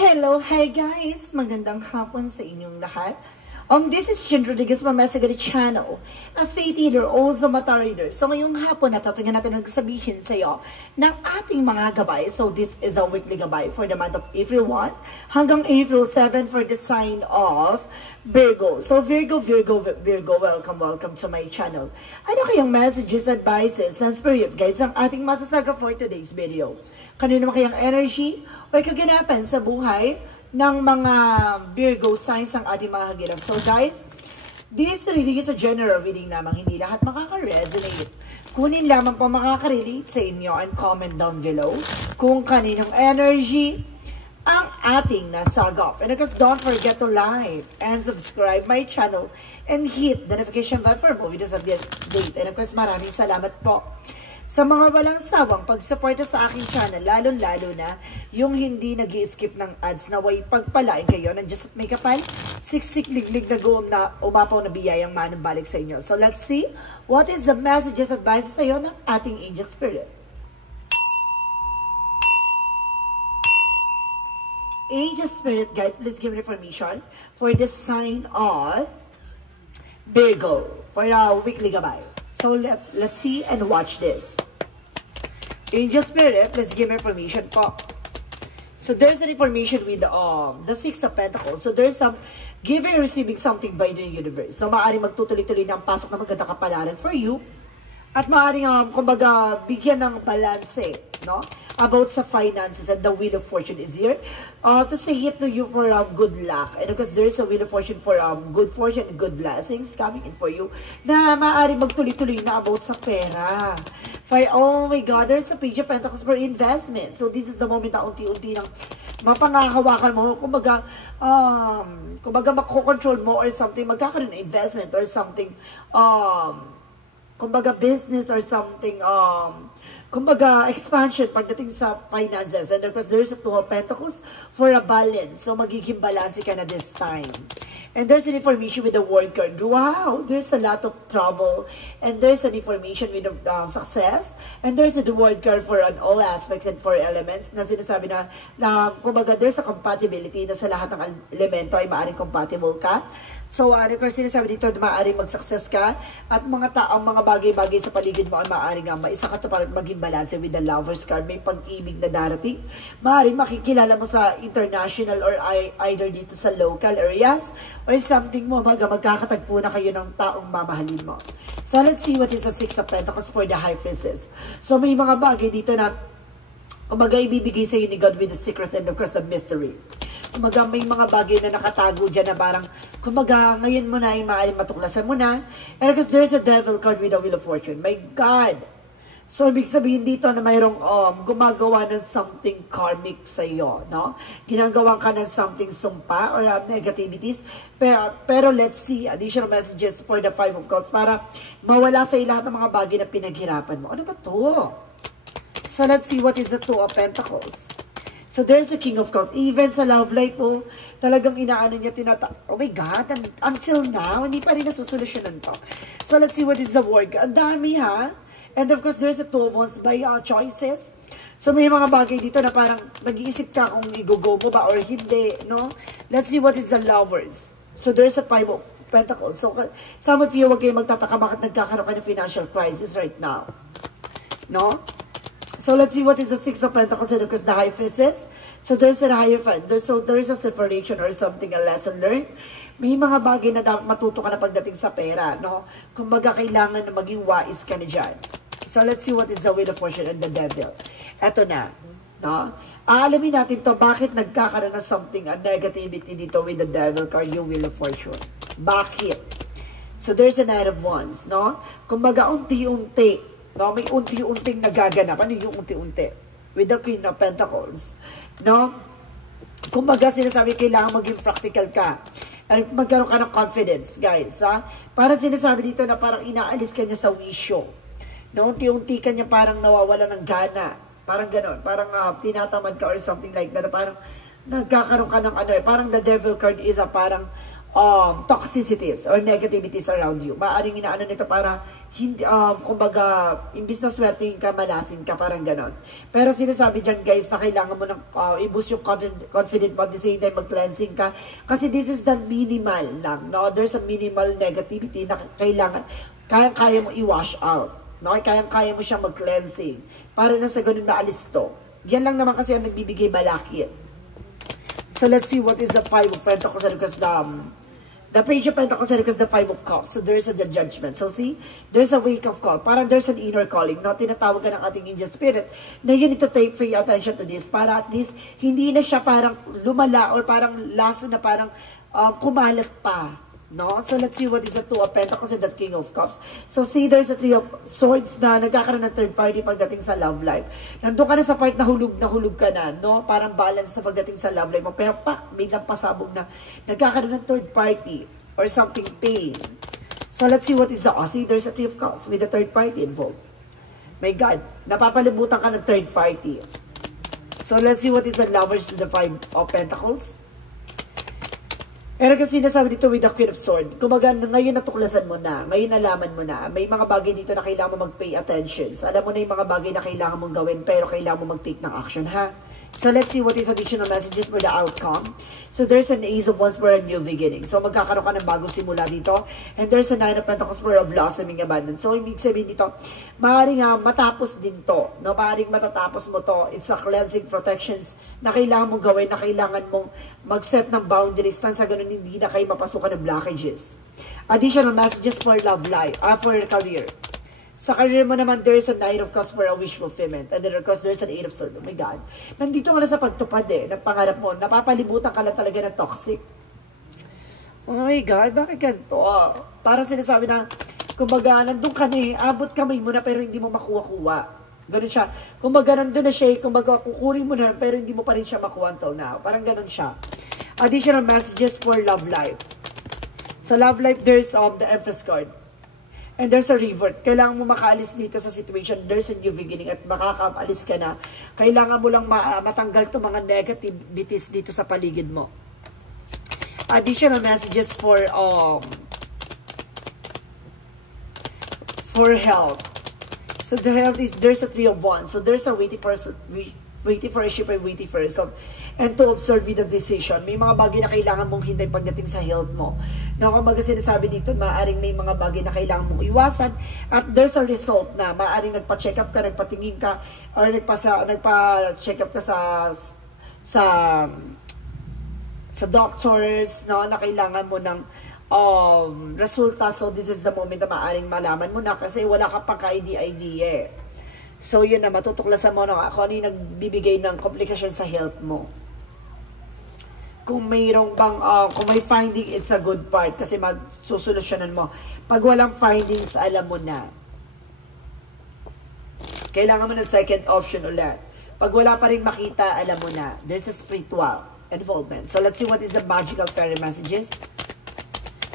Hello, hi guys! Magandang hapon sa inyong lahat. This is Jen Rodriguez, Mamasagari Channel, a faith healer, also mata reader. So ngayong hapon, natutungin natin nagsabihin sa iyo ng ating mga gabay. So this is a weekly gabay for the month of April 1 hanggang April 7 for the sign of Virgo. So Virgo, welcome to my channel. Ano kayang messages, advices, and spirit guides ang ating masasaga for today's video? Kanino kayang energy o kaganapan sa buhay ng mga Virgo signs ang ating mga hagilap. So guys, this reading is a general reading lamang. Hindi lahat makaka-resonate. Kunin lamang po makaka-relate sa inyo and comment down below kung kaninong energy ang ating nasagap. And of course, don't forget to like and subscribe my channel and hit the notification bell for more videos of the date. And of course, maraming salamat po sa mga walang sawang pagsuporta sa aking channel, lalo-lalo na yung hindi nag-i-skip ng ads na way pagpalain kayo ng Diyos at may kapal, siksik liglig na goom na umapaw na biyayang manumbalik sa inyo. So let's see what is the messages, advices sa iyo ng ating angel spirit. Angel spirit guide, please give information for the sign of Virgo for our weekly gabay. So let's see and watch this. Angel Spirit, let's give information po. So there's an information with the Six of Pentacles. So there's some giving and receiving something by the universe. So maaaring magtutuloy-tuloy ng pasok na maganda kapalaran for you. At maaaring, kumbaga, bigyan ng balanse, no? About sa finances, and the wheel of fortune is here to say it to you for good luck. And because there is a wheel of fortune for good fortune and good blessings coming in for you na maaaring magtuloy-tuloy na about sa pera. For, oh my God, there's a page of pentacles for investment. So this is the moment na unti-unti ng mapanghahawakan mo. Kumbaga, mako-control mo or something, magkakaroon ng investment or something, kumbaga business or something, kumbaga expansion pagdating sa finances. And of course, there's a Two of Pentacles for a balance. So magiging balance ka na this time. And there's an information with the World card. Wow! There's a lot of trouble. And there's an information with success. And there's a World card for all aspects and for elements na sinasabi na kumbaga there's a compatibility na sa lahat ng elemento ay maaaring compatible ka. So, kasi sinasabi dito, maaaring mag-success ka at mga mga bagay-bagay sa paligid mo ay maaaring maisa ka to para maging balance with the Lovers card. May pag-ibig na darating. Maaaring makikilala mo sa international or either dito sa local areas or something mo, magkakatagpo na kayo ng taong mamahalin mo. So, let's see what is the Six of Pentacles for the High Priestess. So, may mga bagay dito na kumbaga ibibigay sa iyo ni God with the secret and of course the mystery. Kumbaga may mga bagay na nakatago dyan na parang, kumbaga ngayon mo na ay maaaring matuklasan mo na. And because there's a Devil card with a Wheel of Fortune. My God! So, ibig sabihin dito na mayroong gumagawa ng something karmic sa iyo, no? Ginagawa ka ng something sumpa or negativities. Pero let's see, additional messages for the Five of Cups para mawala sa lahat ng mga bagay na pinaghirapan mo. Ano ba to? So, let's see what is the Two of Pentacles. So, there's the King of Cups. Even sa love life mo, talagang inaano niya, oh my God, until now, hindi pa rin nasusolusyonan to. So, let's see what is the World. Ang dami, ha? And of course, there's a Two of Wands by choices. So, may mga bagay dito na parang nag-iisip ka kung i-go mo ba or hindi, no? Let's see what is the Lovers. So, there's a Five of Pentacles. So, some of you, wag kayong magtataka bakit nagkakaroon ka ng financial crisis right now. No? So, let's see what is the Six of Pentacles and of course the High Priestess. So, there's a Hierophant. So, there's a separation or something, a lesson learned. May mga bagay na dapat matuto ka na pagdating sa pera, no? Kumbaga, kailangan na maging wais ka na dyan. So, let's see what is the Wheel of Fortune and the Devil. Eto na, no? Aalamin natin to, bakit nagkakaroon na something, a negativity dito with the Devil card, yung Wheel of Fortune. Bakit? So, there's a Knight of Wands, no? Kumbaga, unti-unti, no? May unti-unting nagaganap. Ano yung unti-unti? With the Queen of Pentacles. No? Kumbaga, sinasabi, kailangan maging practical ka. At magkaroon ka ng confidence, guys. Ha? Para sinasabi dito na parang inaalis ka niya sa wisyo. No? Unti-unti ka niya parang nawawala ng gana. Parang gano'n. Parang tinatamad ka or something like that. Parang nagkakaroon ka ng ano. Parang the Devil card is parang toxicities or negativities around you. Maaring inaano nito para hindi, kumbaga, imbis na swertein ka, malasin ka, parang ganon. Pero sinasabi dyan guys, na kailangan mo ng i-boost yung confident mo, at the same time mag-cleansing ka. Kasi this is the minimal lang, no? There's a minimal negativity na kailangan, kaya mo i-wash out. No? Kaya mo siya mag-cleansing. Para na sa ganun maalis to. Yan lang naman kasi ang nagbibigay balakid. So let's see what is the Five of Pentacles, because the Page of Pentacles, because the Five of Cups. So there's the judgment. So see, there's a wake of call. Parang there's an inner calling. No? Tinatawag ka ng ating angel spirit na yun ito take free attention to this. Para at least, hindi na siya parang lumala or parang laso na parang kumalat pa. No? So let's see what is the Two of Pentacles and the King of Cups. So see, there's a Three of Swords na nagkakaroon ng third party pagdating sa love life. Nandun ka na sa part na hulog ka na, no? Parang balance na pagdating sa love life mo. Pero biglang pasabog na nagkakaroon ng third party or something pain. So let's see what is the see, there's a Three of Cups with the third party involved. My God, napapalibutan ka ng third party. So let's see what is the Lovers and the Five of Pentacles. Pero kasi sinasabi dito with the Queen of Swords, kumaga ngayon natuklasan mo na, ngayon nalaman mo na, may mga bagay dito na kailangan mo mag-pay attention. Alam mo na yung mga bagay na kailangan mong gawin, pero kailangan mo mag-take ng action, ha? So let's see what is additional messages for the outcome. So there's an Ace of Wands for a new beginning. So magkakaroon ka ng bagong simula dito. And there's a Nine of Pentacles for a blossoming abundance. So ibig sabihin dito, maaaring matapos din to. No? Maaaring matatapos mo to. It's a cleansing protections na kailangan mong gawin, na kailangan mong mag-set ng boundaries na sa ganun hindi na kayo mapasukan ng blockages. Additional messages for love life, for career. Sa career mo naman, there is a Knight of Cups for a wish fulfillment. And then of course, there's an Eight of Swords. Oh my God. Nandito ka na sa pagtupad ng pangarap mo. Napapalibutan ka lang talaga ng toxic. Oh my God, bakit ganito? Para sinasabi na, kumbaga, nandun ka na abot kamay mo na pero hindi mo makuha-kuha. Ganun siya. Kumbaga, nandun na siya, kumbaga, kukurin mo na pero hindi mo pa rin siya makuha until now. Parang ganun siya. Additional messages for love life. Sa love life, there's the Empress card. And there's a revert. Kailangan mo makaalis dito sa situation. There's a new beginning at makakaalis ka na. Kailangan mo lang matanggal to mga negativities dito sa paligid mo. Additional messages for health. So the health is, there's a Three of Wands. So there's a waiting for a ship and waiting for a song. And to observe with the decision. May mga bagay na kailangan mong hintay pagdating sa health mo. Na kumbaga sinasabi dito, maaaring may mga bagay na kailangan mong iwasan. At there's a result na maaaring nagpa-check up ka, nagpatingin ka, or nagpa-check up ka sa doctors, no, na kailangan mo ng resulta. So this is the moment na maaaring malaman mo na kasi wala ka pang ka-idea. So yun na, matutuklasan mo na kung ano yung nagbibigay ng komplikasyon sa health mo. Kung mayroong bang, kung may finding, it's a good part kasi magsusolusyonan mo. Pag walang findings, alam mo na. Kailangan mo ng second option ulit. Pag wala pa rin makita, alam mo na. There's a spiritual involvement. So let's see what is the magical fairy messages.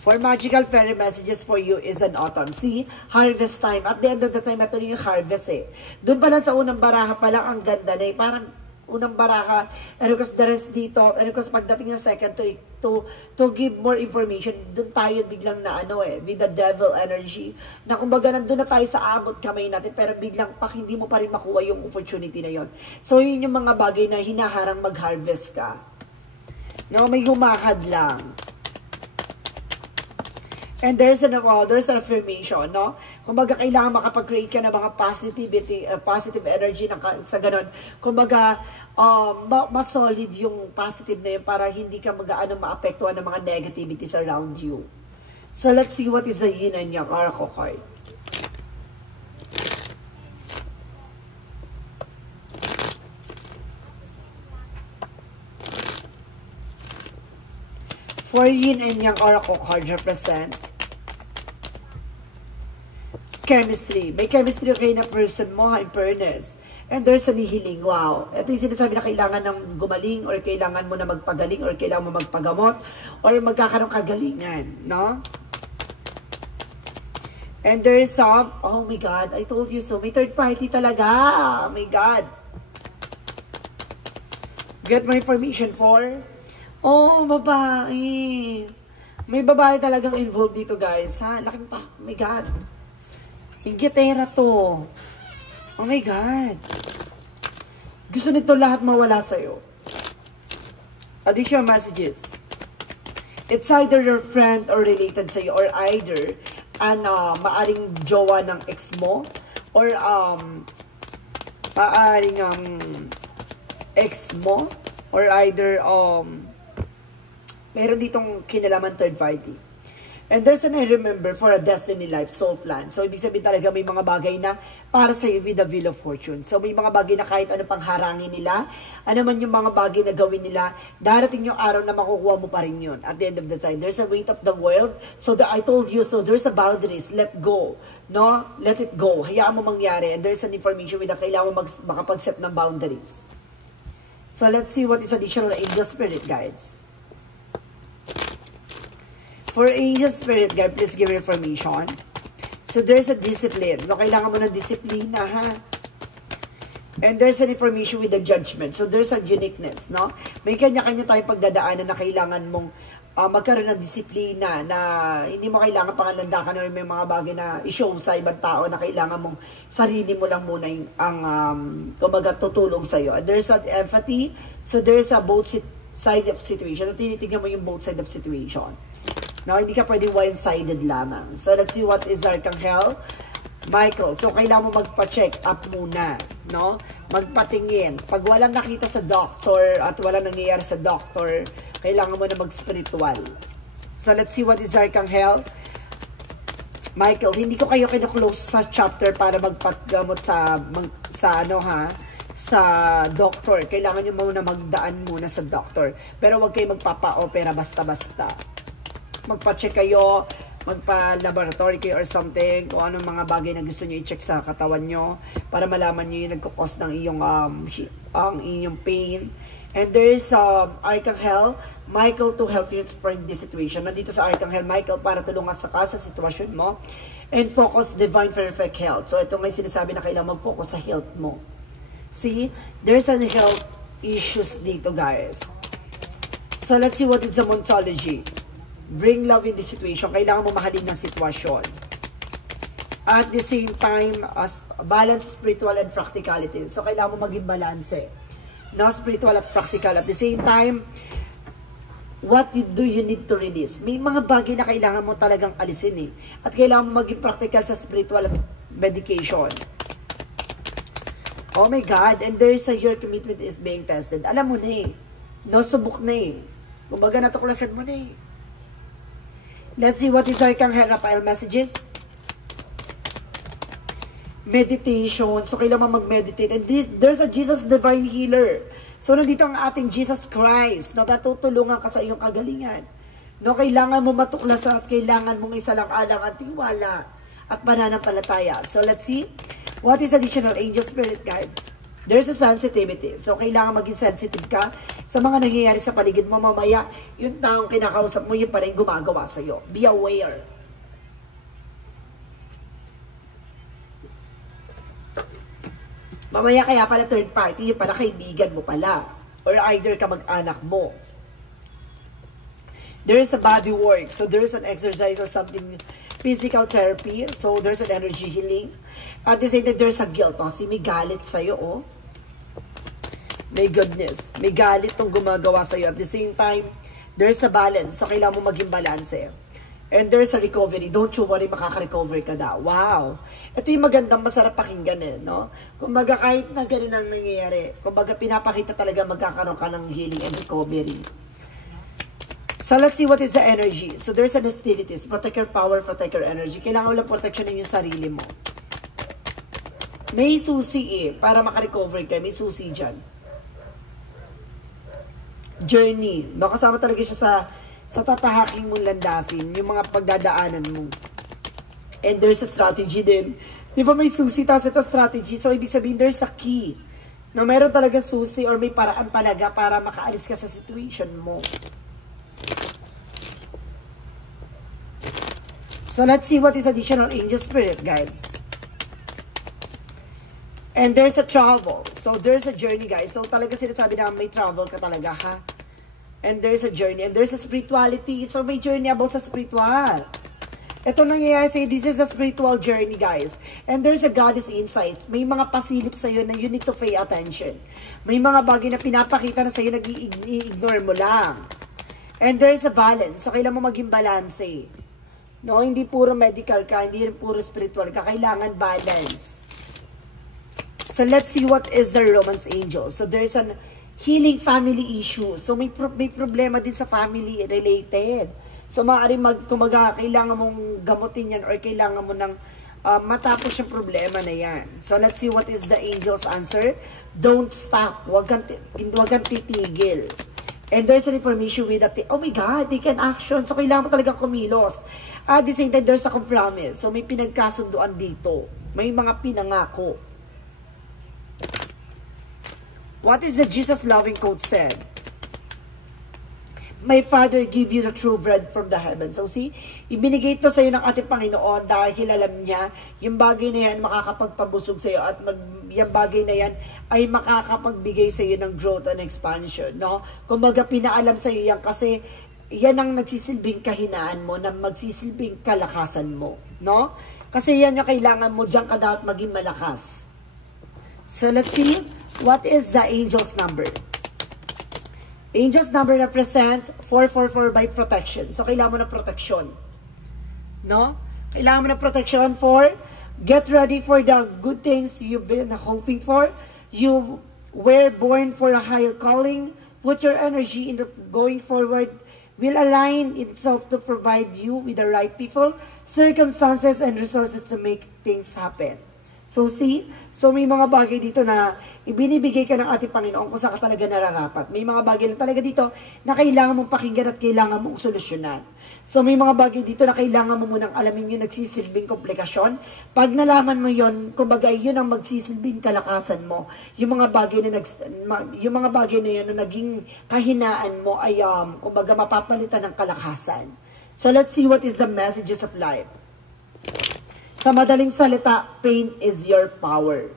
For magical fairy messages for you is an autumn. See, harvest time. At the end of the time, ito yung harvest Doon pala sa unang baraha pala, ang ganda na parang unang baraha, and because the rest dito, and because pagdating ng second to give more information, doon tayo biglang na with the devil energy, na kumbaga nandun na tayo sa abot kamay natin, pero biglang hindi mo pa rin makuha yung opportunity na yon. So yun yung mga bagay na hinaharang mag-harvest ka. No, may humahad lang. And there's an affirmation, no? Kumbaga, kailangan makapag-create ka ng mga positive energy sa ganon. Kumbaga, mas solid yung positive na yun para hindi ka maapektuhan ng mga negativities around you. So, let's see what is the yin and yang oracle card. For yin and yang oracle card represents chemistry. May chemistry kayo na person mo, in fairness. And there's a healing. Wow. Ito yung sinasabi na kailangan ng gumaling or kailangan mo na magpagaling or kailangan mo magpagamot or magkakaroon kagalingan. No? And there is some, oh my God, I told you so. May third party talaga. Oh my God. Get more information for? Oh, babae. May babae talagang involved dito, guys. Ha? Laking pa. Oh my God. Inggitera to. Oh my God. Gusto nito lahat mawala sa'yo. Additional messages. It's either your friend or related sa'yo, or either maaring jowa ng ex mo, or maaring ex mo, or either meron ditong kinalaman third party. And there's an I remember for a destiny life, soul plan. So, ibig sabihin talaga may mga bagay na para sa'yo with the wheel of fortune. So, may mga bagay na kahit ano pang harangin nila, ano man yung mga bagay na gawin nila, darating yung araw na makukuha mo pa rin yun. At the end of the time, there's a weight of the world. So, I told you, so there's a boundaries. Let go. No? Let it go. Hayaan mo mangyari. And there's an information na kailangan mo makapag-set ng boundaries. So, let's see what is additional angel spirit guides. For angel spirit guide, please give information. So, there's a discipline. No, kailangan mo ng disiplina, ha? And there's an information with the judgment. So, there's a uniqueness, no? May kanya-kanya tayong pagdadaanan na kailangan mong magkaroon ng disiplina, na hindi mo kailangan pangalandakan or may mga bagay na i-show sa ibang tao na kailangan mong sarili mo lang muna ang kumbaga tutulong sa'yo. And there's an empathy. So, there's a both side of situation. At tinitignan mo yung both side of situation. No, hindi ka pwedeng one-sided lamang. So, let's see what is Archangel Michael. So, kailangan mo magpa-check up muna, no? Magpatingin. Pag walang nakita sa doctor at walang nangyayari sa doctor, kailangan mo na mag-spiritual. So, let's see what is Archangel Michael. Hindi ko kayo kinu-close sa chapter para magpagamot sa doctor. Kailangan nyo muna magdaan muna sa doctor. Pero huwag kayo magpapa-opera basta-basta. Magpa-check kayo, magpa-laboratory kayo or something, kung anong mga bagay na gusto nyo i-check sa katawan nyo para malaman nyo yung nagkukos ng iyong pain. And there is Archangel Michael to help you from this situation. Nandito sa Archangel Michael para tulungan sa sitwasyon mo and focus divine perfect health. So ito may sinasabi na kailangan mag-focus sa health mo. See, there's a health issues dito, guys. So let's see what is the Moonology. Bring love in the situation. Kailangan mo mahalin ng sitwasyon. At the same time, balance spiritual and practicality. So, kailangan mo maging balance. No, spiritual at practical. At the same time, what do you need to release? May mga bagay na kailangan mo talagang alisin. At kailangan mo maging practical sa spiritual at medication. Oh my God. And there is your commitment is being tested. Alam mo na No, subok na Kumbaga, natuklasan mo na Let's see what is Archangel Raphael messages. Meditation. So, kailangan mag-meditate. And there's a Jesus Divine Healer. So, nandito ang ating Jesus Christ. No, natutulungan ka sa iyong kagalingan. No, kailangan mo matuklasan at kailangan mong isalang-alang ang tiwala at pananampalataya. So, let's see. What is additional angel spirit guides? There's a sensitivity. So, kailangan maging sensitive ka sa mga nangyayari sa paligid mo. Mamaya, yung taong kinakausap mo, yun pala yung gumagawa sa'yo. Be aware. Mamaya kaya pala third party, yun pala kaibigan mo pala. Or either kamag-anak mo. There is a body work. So, there is an exercise or something, physical therapy. So, there's an energy healing. At the same time, there's a guilt. Kasi may galit sa'yo, May goodness. May galit tong gumagawa sa'yo. At the same time, there's a balance. So, kailangan mo maging balance And there's a recovery. Don't you worry, makaka-recover ka na. Wow! Ito yung magandang, masarap pakinggan no? Kumbaga, kahit na ganun ang nangyayari, kumbaga, pinapakita talaga magkakaroon ka ng healing and recovery. So, let's see what is the energy. So, there's an hostilities. Protect your power, protect your energy. Kailangan mo lang protection yung sarili mo. May susi para makarecover ka. May susi dyan. Journey. No, kasama talaga siya sa tatahaking mong landasin, yung mga pagdadaanan mo. And there's a strategy din. Di ba may susi, tapos ito strategy. So, ibig sabihin, there's a key. No, meron talaga susi or may paraan talaga para makaalis ka sa situation mo. So, let's see what is additional angel spirit guides. And there's a travel. So, there's a journey, guys. So, talaga sinasabi na may travel ka talaga, ha? And there's a journey. And there's a spirituality. So, may journey about sa spiritual. Ito nangyayari sa'yo, this is a spiritual journey, guys. And there's a goddess insight. May mga pasilip sa'yo na you need to pay attention. May mga bagay na pinapakita na sa'yo, nag-i-ignore mo lang. And there's a balance. So, kailangan mo maging balance. No, hindi puro medical ka, hindi puro spiritual ka. Kailangan balance. So, let's see what is the Romance Angel. So, there's an healing family issue. So, may problema din sa family related. So, maaaring kumaga, kailangan mong gamutin yan or kailangan mo nang matapos yung problema na yan. So, let's see what is the angel's answer. Don't stop. Huwag kang titigil. And there's an information with that, oh my God, take an action. So, kailangan mo talagang kumilos. At the same time, there's a compromise. So, may pinagkasunduan dito. May mga pinangako. What is the Jesus loving quote said? My Father give you the true bread from the heaven. So see, ibinigay ito sa iyo ng ating Panginoon dahil alam niya, yung bagay na yan makakapagpabusog sa iyo at yung bagay na yan ay makakapagbigay sa iyo ng growth and expansion. No? Kumbaga pinaalam sa iyo yan kasi yan ang nagsisilbing kahinaan mo na magsisilbing kalakasan mo. No? Kasi yan yung kailangan mo, diyan ka dapat maging malakas. So let's see, what is the angel's number? Angel's number represents 444 by protection. So, kailangan mo na protection. No? Kailangan mo na protection for get ready for the good things you've been hoping for. You were born for a higher calling. Put your energy into going forward. Will align itself to provide you with the right people, circumstances, and resources to make things happen. So, see? So, may mga bagay dito na ibinibigay ka ng ating Panginoon kung saan ka talaga nararapat. May mga bagay lang talaga dito na kailangan mong pakinggan at kailangan mong solusyonan. So, may mga bagay dito na kailangan mo munang alamin yung nagsisilbing komplikasyon. Pag nalaman mo yon, kumbaga yun ang magsisilbing kalakasan mo. Yung mga bagay na yun na naging kahinaan mo ay kumbaga mapapalitan ng kalakasan. So, let's see what is the messages of life. Sa madaling salita, pain is your power.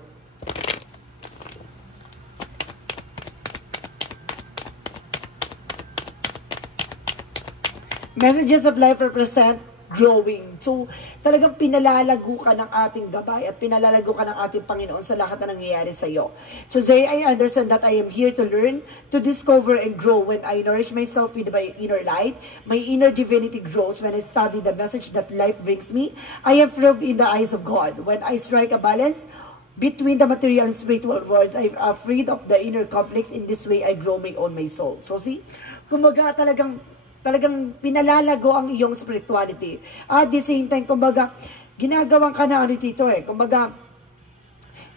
Messages of life represent growing. So, talagang pinalalago ka ng ating gabay at pinalalago ka ng ating Panginoon sa lahat na nangyayari sa iyo. So, today I understand that I am here to learn, to discover and grow. When I nourish myself with my inner light, my inner divinity grows. When I study the message that life brings me, I am proved in the eyes of God. When I strike a balance between the material and spiritual worlds, I am freed of the inner conflicts. In this way, I grow my soul. So, see, kumbaga talagang pinalalago ang iyong spirituality. At the same time, kumbaga, ginagawan ka na dito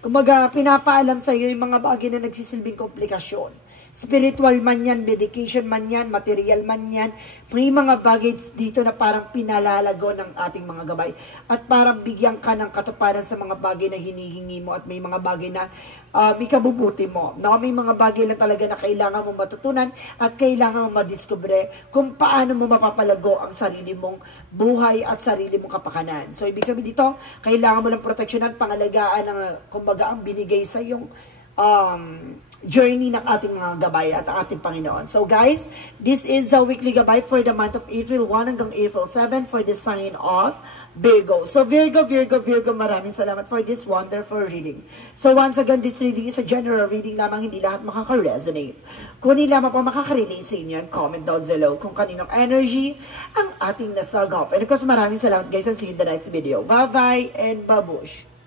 Kumbaga, pinapaalam sa iyo yung mga bagay na nagsisilbing komplikasyon. Spiritual man yan, medication man yan, material man yan. May mga bagay dito na parang pinalalago ng ating mga gabay. At parang bigyan ka ng katuparan sa mga bagay na hinihingi mo at may mga bagay na ikabubuti mo. No? May mga bagay na talaga na kailangan mo matutunan at kailangan mo madiskubre kung paano mo mapapalago ang sarili mong buhay at sarili mong kapakanan. So, ibig sabihin dito, kailangan mo lang proteksyonan, pangalagaan ng, kumbaga, ang binigay sa iyong journey ng ating mga gabay at ating Panginoon. So guys, this is a weekly gabay for the month of April 1 hanggang April 7 for the sign of Virgo. So Virgo, maraming salamat for this wonderful reading. So once again, this reading is a general reading lamang, hindi lahat makaka-resonate. Kung hindi lamang po makaka-relate sa inyo, comment down below kung kaninong energy ang ating nasagap. And of course, maraming salamat guys, and see you in the next video. Bye-bye and babush!